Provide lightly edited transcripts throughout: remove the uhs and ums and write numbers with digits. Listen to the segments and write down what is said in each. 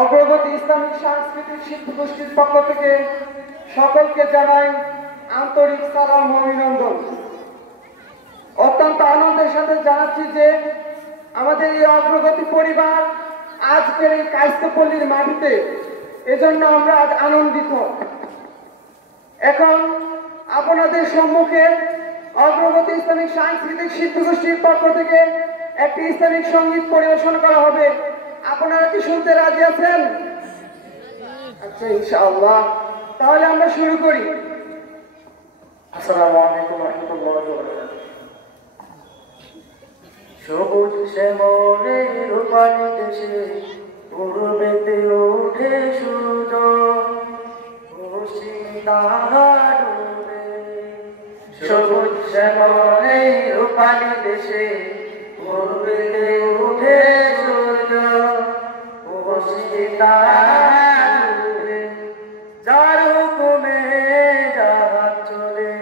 অগ্রগতি ইসলামিক সাংস্কৃতিক শিল্পী গোষ্ঠীর পক্ষ থেকে সকলকে জানাই আন্তরিক সালাম ও অভিনন্দন। অত্যন্ত আনন্দের সাথে জানাচ্ছি যে আমাদের এই অগ্রগতি পরিবার আজকের এই কায়স্থপল্লীর মাটিতে, এজন্য আমরা আজ আনন্দিত। এখন আপনাদের সম্মুখে অগ্রগতি ইসলামিক সাংস্কৃতিক শিল্পী গোষ্ঠীর পক্ষ থেকে একটি ইসলামিক সঙ্গীত পরিবেশন করা হবে। আপনারা কি শুনতে রাজি আছেন? আচ্ছা, ইনশাআল্লাহ। তাহলে আমরা শুরু করি। আসসালামু আলাইকুম ওয়া রাহমাতুল্লাহি ওয়া বারাকাতুহু। সবুজ শ্যামলে রূপালী দেশে পূর্বেতে ওঠে সূর্য, পশ্চিম তারা ডুবে। সবুজ শ্যামলে রূপালী দেশে পূর্বেতে ওঠে সূর্য, পশ্চিম তারা ডুবে। যার হুকুমে জাহাজ চলে,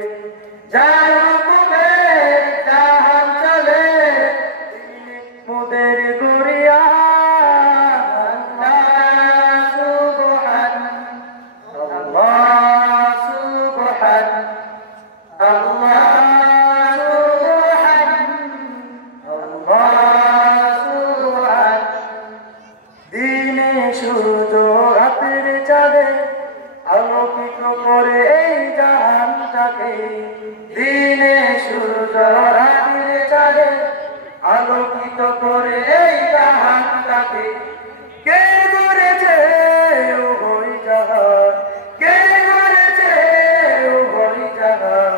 যার হুকুমে জাহাজ চলে, মোদের গড়িয়া আল্লাহ সুবহান, আল্লাহ সুবহান, আল্লাহ সুবহান, আল্লাহ সুবহান। দিনে সূর্য রাতের চাঁদে আলোকিত করে এই জাহানটাকে। দিনে সূর্য রাতের চাঁদে আলোকিত করে এই জাহানটাকে। কে গড়েছে ওই জাহান, কে গড়েছে ওই জাহান?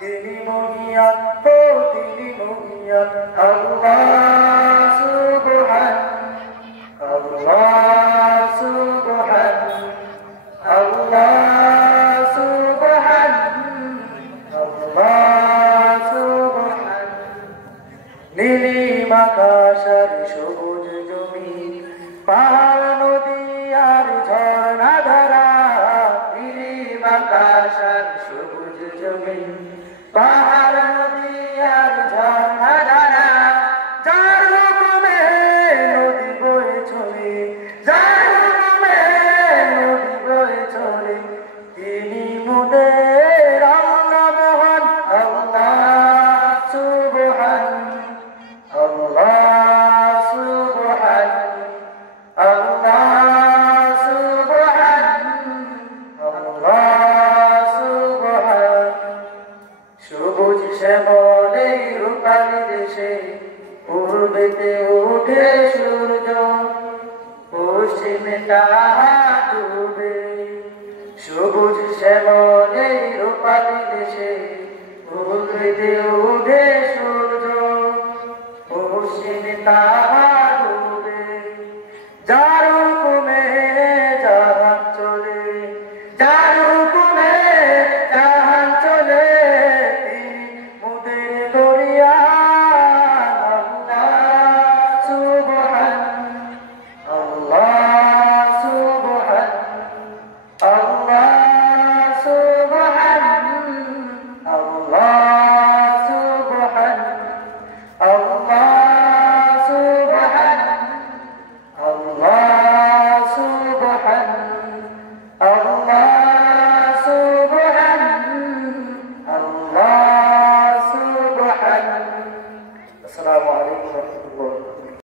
তিনি মহিয়ান, তো তিনি মহিয়ান। আল্লাহ সুবহান, আল্লাহ সুবহান, আল্লাহ সুবহান, আল্লাহ সুবহান। নীলিম আকাশ আর সবুজ জমি, পাহাড় নদী আর ঝর্ণা ধারা। নীলিম আকাশ আর সবুজ জমি, পাহাড় নদী আর ঝর্ণা ধারা। যার হুকুমে নদী বয়ে চলে, যার হুকুমে নদী বয়ে চলে, তিনি মোদের আল্লাহ মহান। আল্লাহ সুবহান, আল্লাহ সুবহান, আল্লাহ সুবহান, আল্লাহ সুবহান। সবুজ শ্যামলে রূপালী দেশে পূর্বেতে ওঠে সূর্য, পশ্চিমে তাহা ডুবে। সবুজ শ্যামলে রূপালী দেশে পূর্বেতে ওঠে সূর্য, পশ্চিমে তাহা ডুবে। যার হুকুমে জাহাজ চলে, যার হুকুমে জাহাজ চলে, তিনি মোদের গড়িয়া আল্লাহ সুবহান, আল্লাহ সুবহান, আল্লাহ সুবহান, আল্লাহ সুবহান, আল্লাহ সুবহান, আল্লাহ সুবহান, আল্লাহ সুবহান, আল্লাহ সুবহান। আসসালামু আলাইকুম ওয়া রাহমাতুল্লাহ।